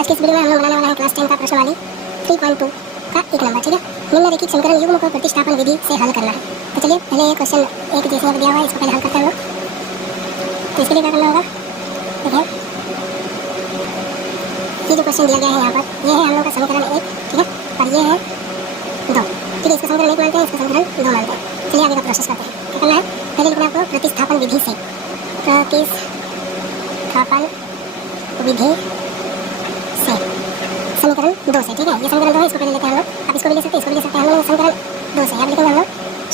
आज की इस वीडियो में हम लोग बनाने वाला है क्लास 10 का प्रश्नावली 3.2 का एक नंबर। ठीक है, निम्नलिखित समीकरण युग्म को प्रतिस्थापन विधि से हल करना है। तो चलिए पहले ये क्वेश्चन एक जैसे यहाँ दिया हुआ है, इसको पहले हल करते हैं हम लोग। तो इसके लिए क्या करना होगा, देखिए ये जो क्वेश्चन दिया गया है यहाँ पर, ये है हम लोग का समीकरण 1, ठीक है, और ये है 2। ठीक है, इसका समीकरण 1 मानते हैं, इसका समीकरण 2 मानते हैं। चलिए आगे का प्रोसेस करते हैं। क्या करना है, पहले लिखना है आपको प्रतिस्थापन विधि से, प्रतिस्थापन विधि से समीकरण 2 से। ठीक है, ये समीकरण 2 है, इसको पहले लेते हैं हम लोग। आप इसको भी ले सकते हैं, इसको भी ले सकते हैं। हम लोग समीकरण 2 से यहाँ लिखेंगे हम लोग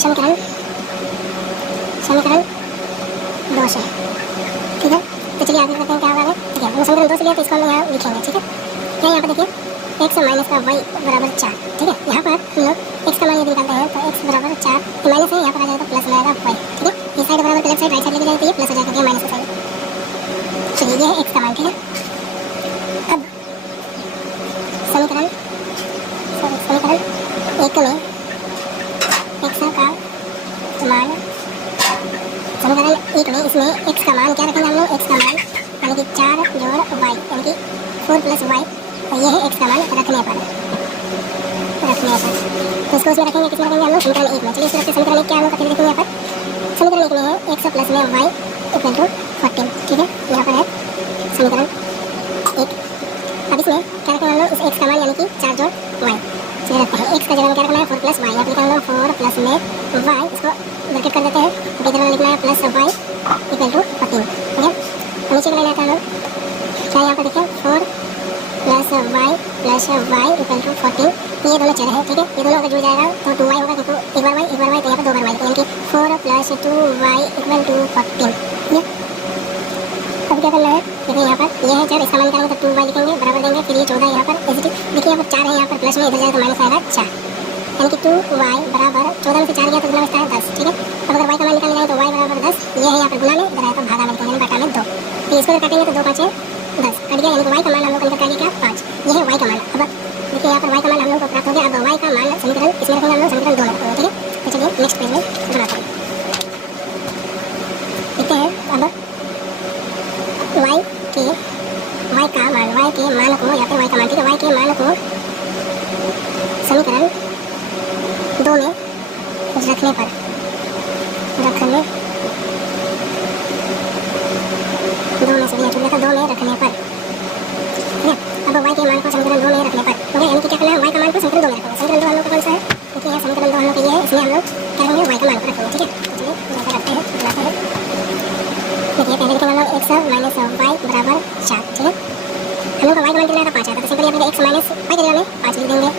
समीकरण 2 से। ठीक है, तो चलिए आगे करते हैं क्या होगा। ठीक है, हम समीकरण 2 से लिया तो इसको हम यहाँ लिखेंगे। ठीक है, क्या यहाँ पर देखिए x माइनस का y बराबर 4। ठीक है, यहाँ पर हम लोग x का मान यदि निकालते हैं तो x बराबर 4 माइनस है, यहाँ पर आ जाएगा प्लस में आएगा y। ठीक है, ये साइड बराबर लेफ्ट साइड राइट साइड लेके जाएगा तो ये प्लस हो जाएगा, ये माइनस हो जाएगा। चलिए ये है x का मान। ठीक है, अब समीकरण 1 में x का मान, समीकरण 1 में इसमें x का मान क्या रखेंगे हम लोग, x का मान यानी कि 4 जोड़ y यानी कि 4 प्लस y, और ये है x का मान रखने पर। तो इसको उसमें रखेंगे, किसमें रखेंगे हम लोग, समीकरण 1 में। चलिए इसमें समीकरण 1 क्या हम लोग फिर लिखेंगे यहाँ पर, समीकरण 1 में है x प्लस में y इक्वल टू 14। ठीक है, यहाँ पर है समीकरण 1। अब इसमें क्या रखेंगे हम लोग, इस x का मान यानी कि 4 जोड़ y। चलिए रखते हैं, x का जगह में क्या रखना है 4 प्लस y, यहाँ पर लिखा हम लोग 4 प्लस में y, इसको ब्रैकेट कर देते हैं, इधर में लिखना है प्लस y इक्वल टू 14। ठीक है, तो नीचे का लेना है हम लोग, क्या यहाँ पर देखिए 4 प्लस y इक्वल टू 14, ये दोनों चर है। ठीक है, ये दोनों अगर जुड़ जाएगा तो 2y होगा, क्योंकि एक बार y तो यहाँ पर 2 बार y, यानी कि 4 प्लस 2y इक्वल टू 14। ठीक है, अब क्या करना है, देखिए यहाँ पर ये है चर, इसका मान करेंगे तो 2y लिखेंगे, बराबर देंगे, फिर ये 14 यहाँ पर पॉजिटिव, देखिए यहाँ पर 4 है, यहाँ पर प्लस में इधर जाएगा तो माइनस आएगा 4, यानी कि 2y बराबर 14 में से 4 गया तो कितना बचता है 10। ठीक है, अब अगर y का मान निकालने जाए तो y बराबर 10, ये है यहाँ पर गुना में, इधर आएगा भागा में, लिखेंगे बटा में 2। तो इसको काटेंगे तो 2 5 10 कट गया, यानी कि y का मान हम लोग को निकल गया 5। ये है y का मान। अब देखिए यहाँ पर y का मान हम लोग को प्राप्त हो गया। अब y का मान समीकरण इसमें रखेंगे हम लोग, समीकरण 2 में रखेंगे। ठीक है, तो चलिए नेक्स्ट पेज में बनाते हैं। देखते हैं अब y का मान, y के मान को, या फिर y का मान, ठीक है, y के मान को समीकरण 2 में रखने पर, दो में से लिखा 2 में रखने पर। ठीक है, अब y के मान को समीकरण 2 में रखने पर, ठीक है, यानी कि क्या करना है, y का मान को समीकरण 2 में रखेंगे। समीकरण 2 हम लोग का कौन सा है, देखिए यहाँ समीकरण 2 हम लोग का ये है, इसमें हम लोग क्या करेंगे, y का मान को रखेंगे। ठीक है, तो चलिए यहाँ पर रखते हैं, बनाते हैं। देखिए पहले लिखेंगे हम लोग x माइनस y बराबर 4। ठीक है, हम लोग का y का मान कितना था 5 आता, तो सिंपल यहाँ पे x माइनस y की जगह में 5 लिख देंगे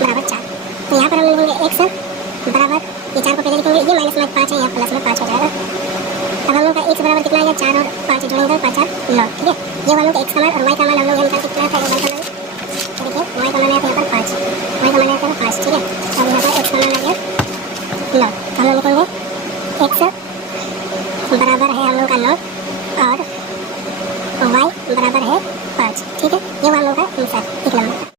बराबर 4। तो यहाँ पर हम लिखेंगे x बराबर, ये 4 को पहले लिखेंगे, ये माइनस में 5 है, यहाँ प्लस में 5 हो जाएगा। अब हम लोग का x बराबर कितना है, 4 और 5 जोड़ेंगे 5 और 9। ठीक है, ये हम लोग का x का मान और y का मान हम लोग यहाँ निकाल कितना था, y का मान, तो देखिए y का मान है यहाँ पर 5, y का मान है यहाँ पर 5। ठीक है, अब यहाँ पर x का मान आ गया 9, तो हम लोग लिखेंगे x बराबर है हम लोग का 9